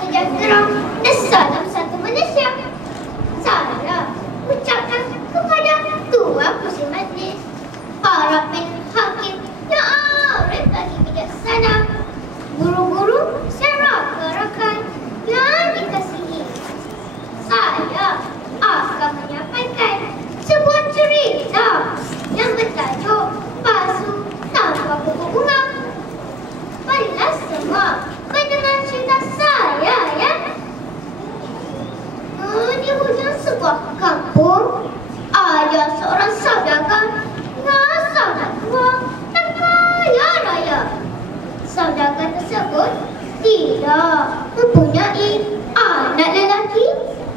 sejahtera dan salam satu Malaysia. Saya ucapkan kepada Tuan Kursi Majlis, para hakim yang arif lagi bijaksana, guru-guru serta rakan yang dikasihi. Saya akan menyampaikan sebuah cerita yang bertajuk Palsu Tanpa Buku Bunga. Marilah semua mendengar cerita saya, ya. Di hujung sebuah kampung ada seorang saudagar yang sangat tua dan kaya raya. Saudagar tersebut tidak mempunyai anak lelaki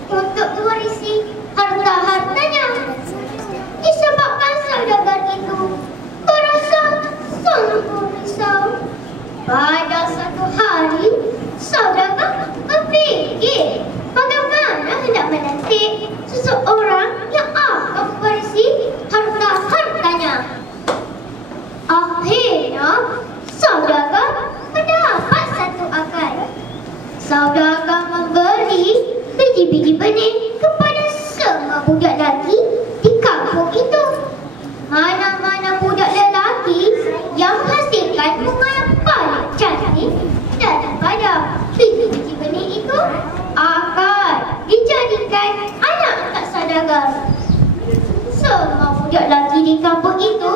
untuk mewarisi harta-hartanya. Disebabkan saudagar itu merasa sungguh risau. Pada satu hari, saudagar berfikir bagaimana hendak melantik seseorang yang akan mewarisi harta-hartanya. Akhirnya, saudagar mendapat satu akal. Saudagar memberi biji-biji benih kepada semua budak lelaki di kampung itu. Mana-mana budak lelaki yang menghasilkan bunga yang paling cantik daripada biji-biji benih itu akan dijadikan anak-anak saudagar. Semua budak lelaki di kampung itu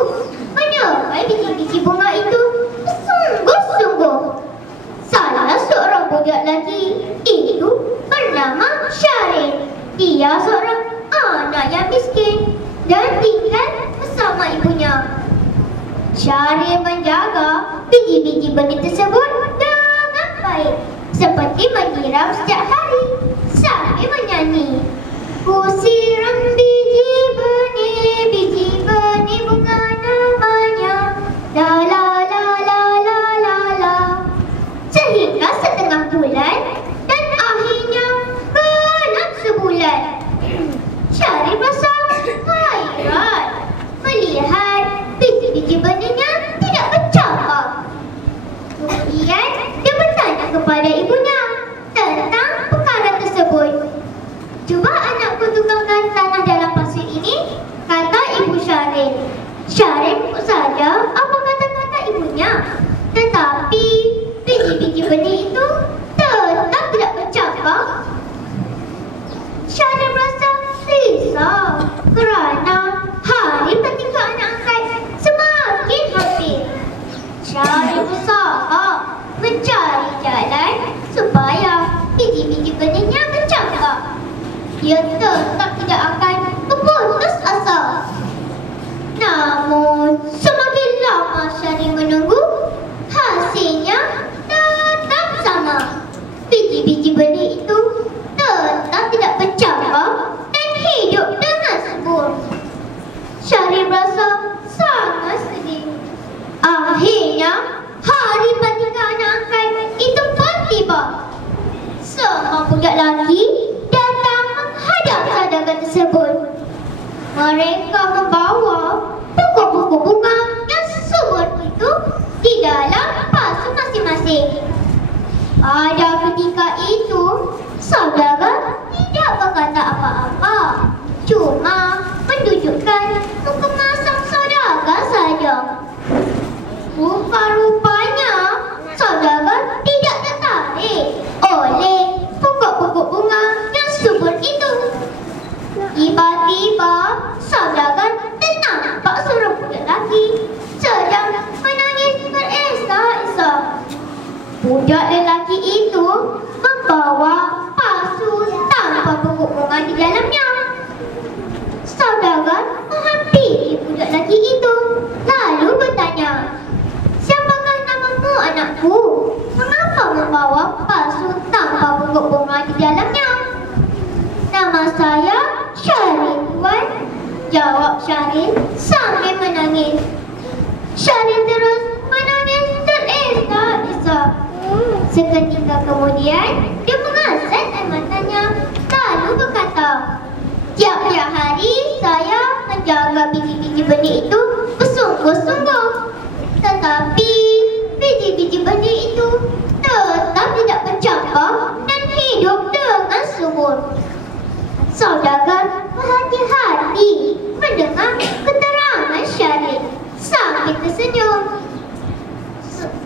menyukai biji-biji bunga itu sungguh-sungguh. Salah seorang budak lelaki itu bernama Syarif. Dia seorang anak yang miskin dan tinggal bersama ibunya. Syarif menjaga biji-biji benih tersebut dengan baik, seperti menyiram setiap hari sambil menyanyi. Ku siram biji benih bunga namanya, la la la la la la la. Sehingga setengah bulan dan akhirnya genap sebulan. Syarif rasa hairan melihat biji-biji benihnya tidak bercakap. Kemudian dia bertanya kepada ibunya tentang perkara tersebut. Cuba anakku tukarkan tanah dalam pasir ini, kata ibu Syarif. Syarif ikut saja apa kata-kata ibunya. Tetapi biji-biji benih itu tetap tidak bercakap. Syarif rasa risau kerana hari pertingkah anak angkat semakin hampir. Syarif berusaha mencari jalan supaya biji-biji benihnya bercakap. Dia tetap tidak akan berputus asa. Namun semakin lama Syarif menunggu, hasilnya tetap sama. Biji-biji benih itu tetap tidak bercakap dan hidup dengan subur. Syarif rasa sangat sedih. Akhirnya hari pernikahan angkat itu pun tiba. Semua budak lelaki datang menghadap saudagar tersebut. Mereka membawa buku-buku bunga yang subur itu di dalam pasu masing-masing. Pada ketika itu, saudagar tidak berkata apa-apa, cuma menunjukkan muka masam saudagar saja. Rupa-rupanya saudagar tidak tertarik oleh pokok-pokok bunga yang subur itu. Tiba-tiba saudagar ternampak seorang budak lelaki sedang menangis beresak-esak. Budak lelaki itu membawa pasu tanpa pokok bunga di dalamnya. Saudagar menghampiri budak lelaki itu lalu bertanya, "Siapakah namamu, anakku? Mengapa membawa pasu tanpa pokok bunga di dalamnya?" "Nama saya Syarif, Tuan," jawab Syarif sambil menangis. Syarif terus menangis teresak-esak. Seketika kemudian, dia mengasat air matanya lalu berkata, "Tiap-tiap hari saya menjaga biji-biji benih itu bersungguh-sungguh. Tetapi biji-biji benih itu tetap tidak bercakap dan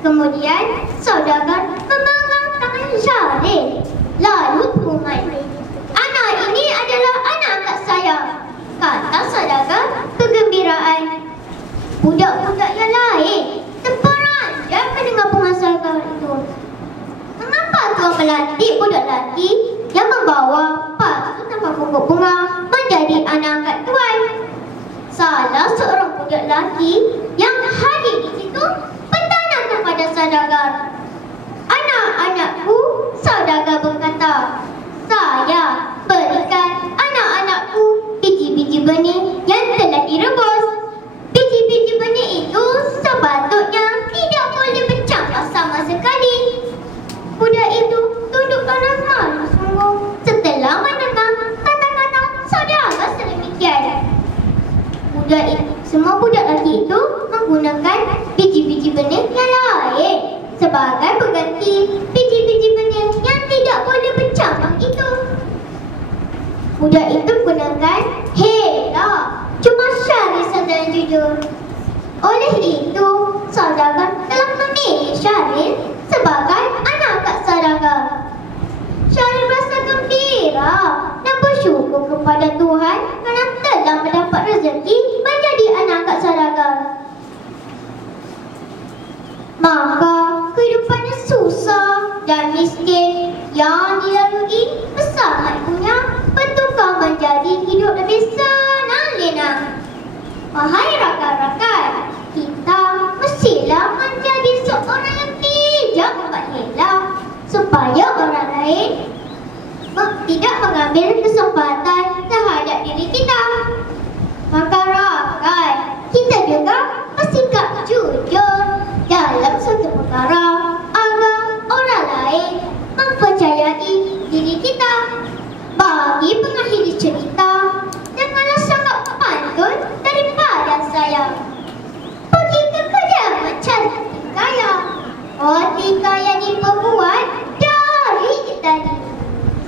Kemudian, saudagar memegang tangan Syaril. Lalu pengumuman, "Anak ini adalah anak angkat saya," kata saudagar kegembiraan. Budak-budak yang lain terperanjat mendengar pengumuman saudagar itu. Mengapa tuan melantik budak lelaki yang membawa pasu tanpa pokok bunga menjadi anak angkat tuan? Salah seorang budak lelaki yang hadir di situ bertanya kepada saudagar. "Anak-anakku," saudagar berkata, "saya berikan anak-anakku biji-biji benih yang telah direbus. Biji-biji benih itu sepatutnya tidak boleh bercampur sama sekali." Budak itu tunduk tangan malu sungguh setelah mendengar kata-kata saudagar sedemikian. Semua budak lelaki itu menggunakan biji-biji benih yang lain sebagai pengganti biji-biji benih yang tidak boleh bercabang itu. Budak itu gunakan hela, cuma Syaril saja yang jujur. Oleh itu, saudagar telah memilih Syaril sebagai anak angkat saudagar. Syaril merasa gembira dan bersyukur kepada Tuhan kerana telah mendapat rezeki menjadi anak angkat saudagar. Maka kehidupannya susah dan miskin yang dilalui bersama ibunya bertukar menjadi hidup lebih senang lenang. Wahai rakan-rakan, kita mestilah menjadi seorang yang bijak membuat hela supaya orang lain tidak mengambil kesempatan terhadap diri kita. Maka rakan, kita juga bersikap jujur dalam suatu perkara agar orang lain mempercayai diri kita. Bagi pengakhiri cerita, janganlah sangat pantun daripada saya. Pergi ke kediaman cantik kaya. Roti kaya diperbuat dari Itali.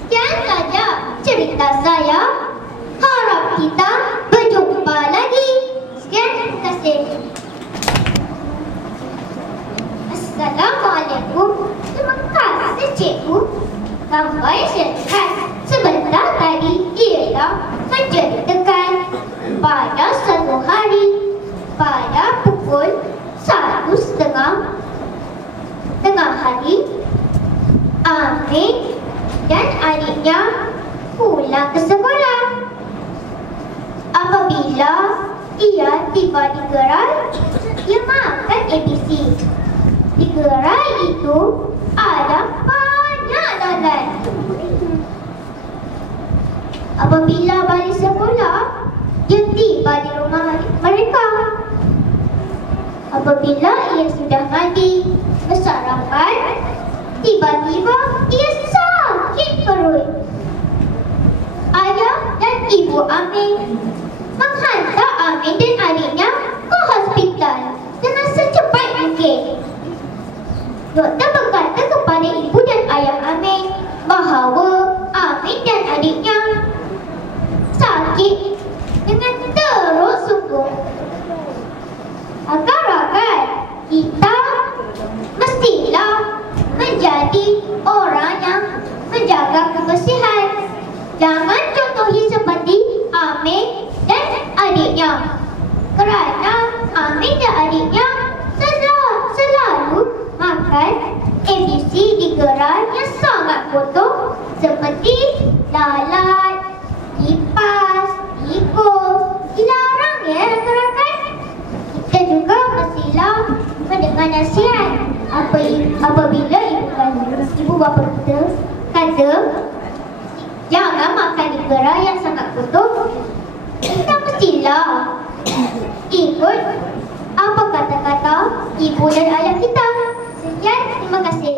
Sekian saja cerita saya. Harap kita berjumpa lagi. Sekian, terima kasih. Assalamualaikum. Terima kasih cikgu. Gambar yang saya lihat sebentar tadi ialah menceritakan pada satu hari pada pukul 1:30 tengah hari, Amin dan adiknya pulang ke sekolah. Apabila ia tiba di gerai, ia makan ABC. Di gerai itu ada banyak lalat. Apabila balik sekolah, dia tiba di rumah mereka. Apabila ia sudah mandi, bersarapan, tiba-tiba ia sakit perut. Ayah dan ibu Amin menghantar Amin dan adiknya ke hospital dengan secepat mungkin. Doktor berkata kepada ibu dan ayah Amin bahawa Amin dan adiknya sakit dengan teruk sungguh. Rakan-rakan, kita mestilah menjadi orang yang menjaga kebersihan. Jangan contohi seperti Amin dan adiknya. Kerana Amin dan adiknya selalu makan ABC di gerai yang sangat kotor seperti lalat, lipas, tikus. Dilarang ya rakan-rakan. Kita juga mestilah mendengar nasihat apabila ibu bapa kita kata jangan makan di gerai yang sangat kotor. Kita mestilah ikut apa kata-kata ibu dan ayah kita. Sekian, terima kasih.